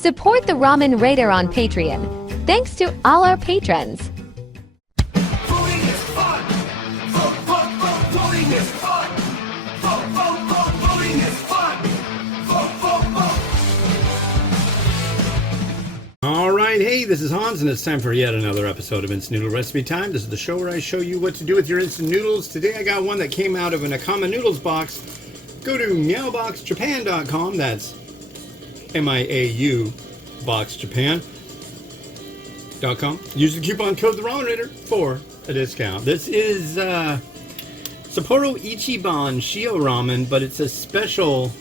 Support the Ramen Raider on Patreon. Thanks to all our patrons. Voting is fun! Vote, vote, vote, voting is fun! Vote, vote, vote, voting is fun! Vote, vote, vote! Alright, hey, this is Hans, and it's time for yet another episode of Instant Noodle Recipe Time. This is the show where I show you what to do with your instant noodles. Today I got one that came out of an Akama Noodles box. Go to meowboxjapan.com, that's M-I-A-U boxjapan.com. Use the coupon code the Ramen Raider for a discount. This is Sapporo Ichiban Shio Ramen, but it's a special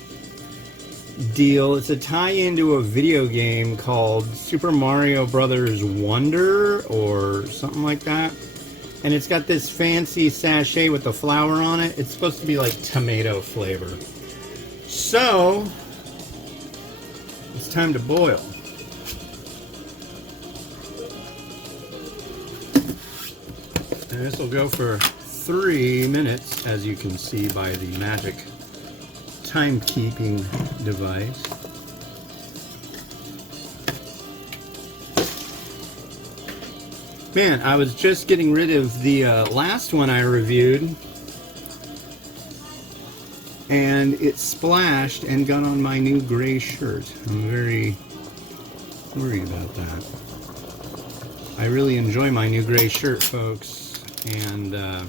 deal. It's a tie-in to a video game called Super Mario Brothers Wonder or something like that. And it's got this fancy sachet with the flour on it. It's supposed to be like tomato flavor. So it's time to boil. And this will go for 3 minutes, as you can see by the magic timekeeping device. Man, I was just getting rid of the last one I reviewed, and it splashed and got on my new gray shirt. I'm very worried about that. I really enjoy my new gray shirt, folks, and yeah.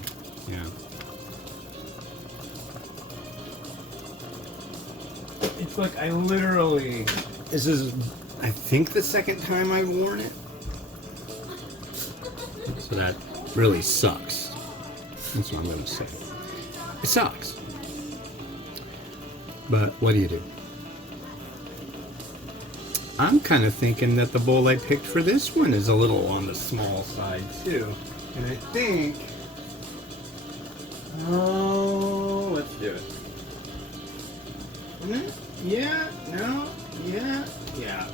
It's like I literally, this is, I think, the second time I've worn it. So that really sucks. That's what I'm going to say. It sucks. But what do you do? I'm kind of thinking that the bowl I picked for this one is a little on the small side too. And I think, oh, let's do it. Yeah, no, yeah, yeah.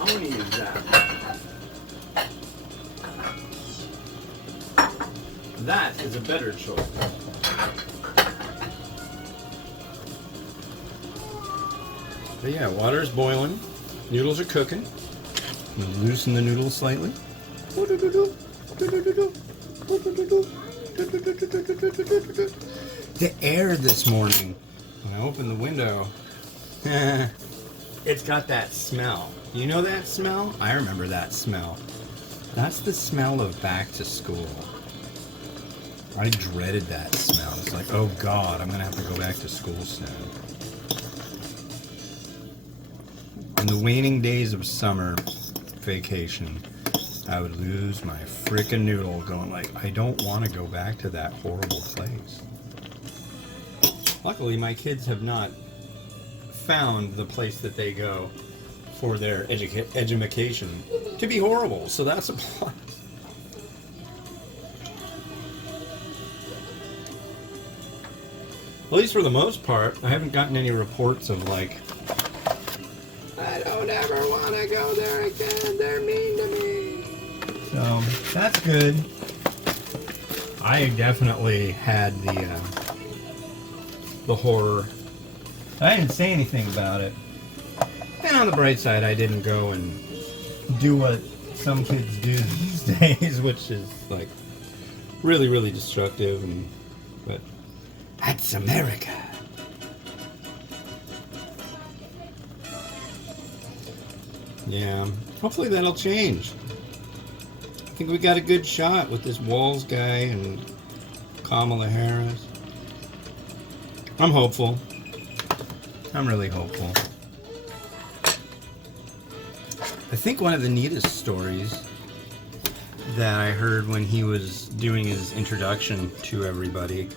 I'm going to use that. That is a better choice. But yeah, water's boiling. Noodles are cooking. I'm going to loosen the noodles slightly. The air this morning, when I opened the window, it's got that smell. You know that smell? I remember that smell. That's the smell of back to school. I dreaded that smell. It's like, oh God, I'm gonna have to go back to school soon. In the waning days of summer vacation, I would lose my frickin' noodle going like, I don't want to go back to that horrible place. Luckily, my kids have not found the place that they go for their education to be horrible, so that's a plus. At least for the most part, I haven't gotten any reports of like, I don't ever want to go there again, they're mean to me. So, that's good. I definitely had the horror. I didn't say anything about it. And on the bright side, I didn't go and do what some kids do these days, which is like really, really destructive. But that's America. Yeah, hopefully that'll change. I think we got a good shot with this Walls guy and Kamala Harris. I'm hopeful. I'm really hopeful. I think one of the neatest stories that I heard when he was doing his introduction to everybody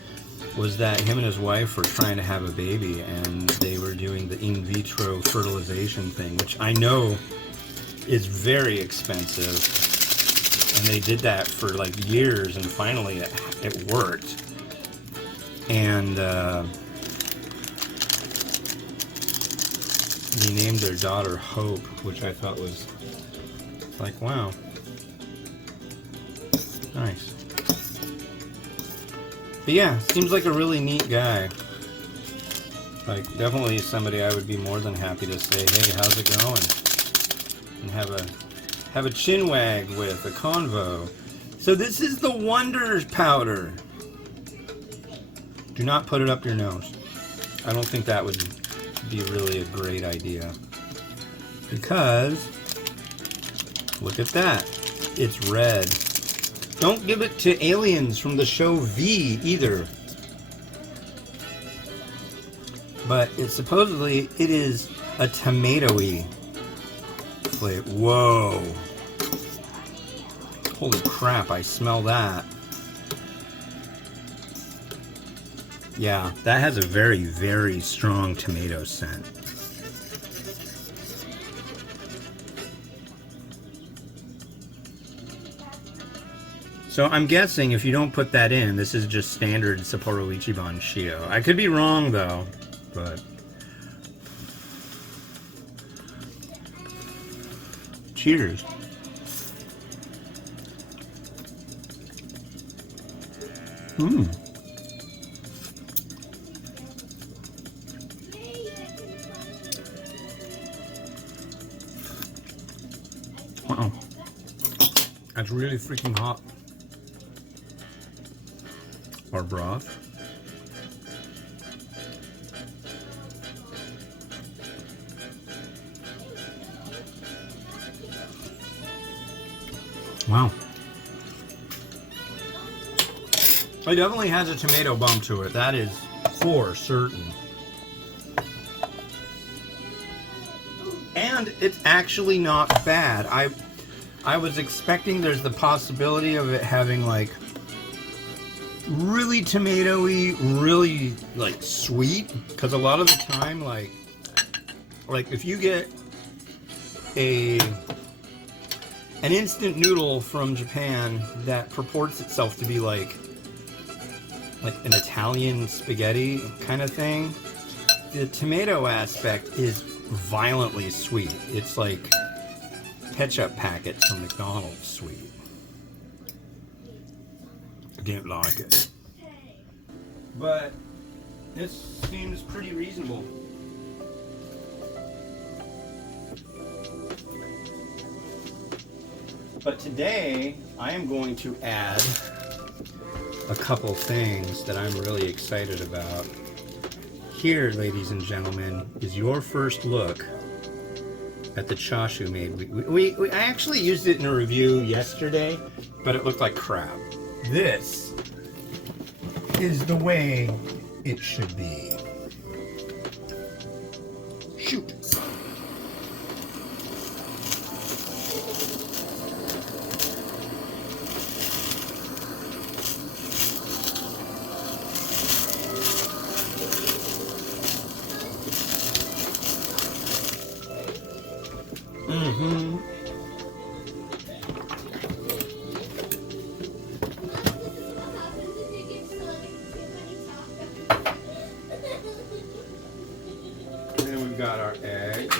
was that him and his wife were trying to have a baby, and they were doing the in vitro fertilization thing, which I know is very expensive, and they did that for like years, and finally it worked. And he named their daughter Hope, which I thought was like, wow, nice. But yeah, seems like a really neat guy. Like, definitely somebody I would be more than happy to say, hey, how's it going? And have a chin wag with, a convo. So this is the Wonder Powder. Do not put it up your nose. I don't think that would be really a great idea. Because, look at that. It's red. Don't give it to aliens from the show V either. But it supposedly, it is a tomatoey flavor. Whoa. Holy crap, I smell that. Yeah, that has a very, very strong tomato scent. So I'm guessing if you don't put that in, this is just standard Sapporo Ichiban Shio. I could be wrong though, but... Cheers. Mmm. Wow. That's really freaking hot. Or broth. Wow. It definitely has a tomato bump to it. That is for certain. And it's actually not bad. I was expecting there's the possibility of it having like really tomatoey, really like sweet, because a lot of the time like if you get an instant noodle from Japan that purports itself to be like an Italian spaghetti kind of thing, the tomato aspect is violently sweet. It's like ketchup packets from McDonald's sweet. I didn't like it. But this seems pretty reasonable. But today, I am going to add a couple things that I'm really excited about. Here, ladies and gentlemen, is your first look at the chashu made. I actually used it in a review yesterday, but it looked like crap. This is the way it should be. Shoot. Mm-hmm. And then we've got our egg.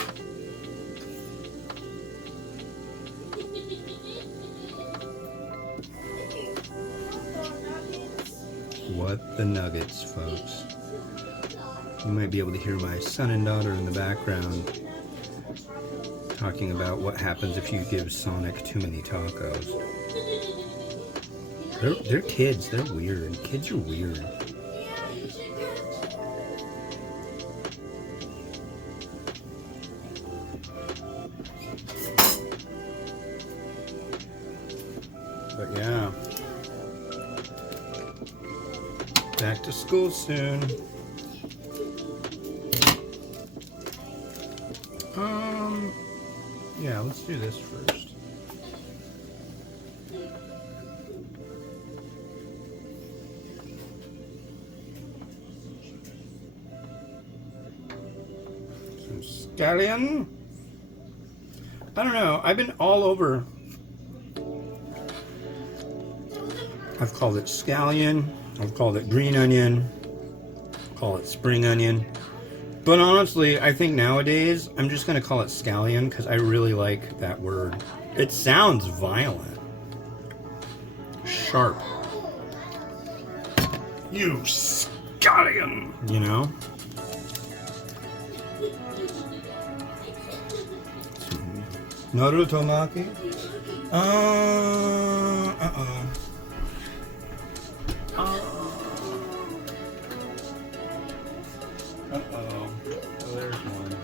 What the nuggets, folks. You might be able to hear my son and daughter in the background talking about what happens if you give Sonic too many tacos. They're kids. They're weird. Kids are weird. But yeah. Back to school soon. Yeah, let's do this first. Some scallion. I don't know. I've been all over. I've called it scallion. I've called it green onion. Call it spring onion. But honestly, I think nowadays, I'm just going to call it scallion because I really like that word. It sounds violent. Sharp. You scallion! You know? Noodle tomaki? There's one.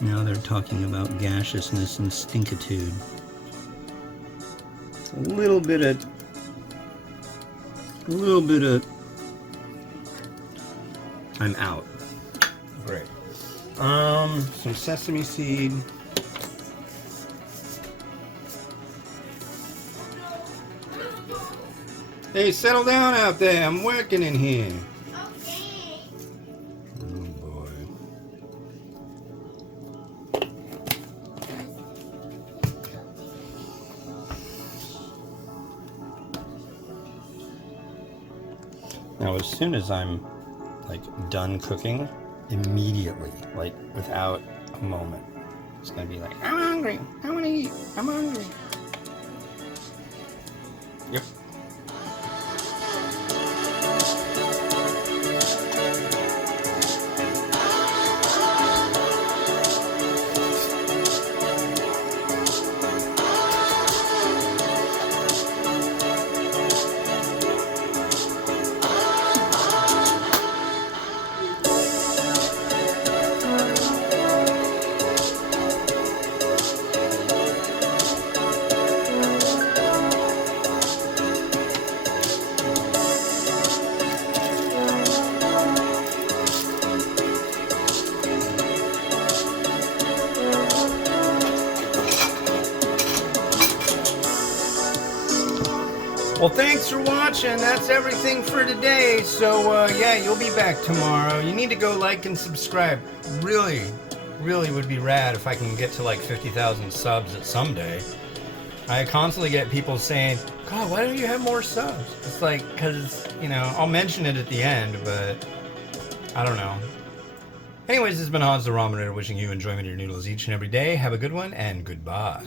Now they're talking about gaseousness and stinkitude. A little bit of, I'm out. Great. Some sesame seed. Hey, settle down out there. I'm working in here. Okay. Oh boy. Now, as soon as I'm like done cooking, immediately, like without a moment, it's gonna be like, I'm hungry. I want to eat. I'm hungry. Yep. Well, thanks for watching. That's everything for today. So, yeah, you'll be back tomorrow. You need to go like and subscribe. Really would be rad if I can get to like 50,000 subs at someday. I constantly get people saying, God, why don't you have more subs? It's like, because, you know, I'll mention it at the end, but I don't know. Anyways, this has been Hans the Ramen wishing you enjoyment of your noodles each and every day. Have a good one, and goodbye.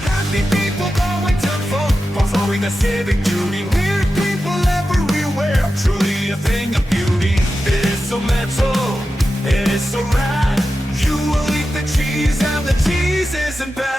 Happy people going to vote, performing a civic duty. Weird people everywhere, truly a thing of beauty. It is so mental, it is so rad. You will eat the cheese, and the cheese isn't bad.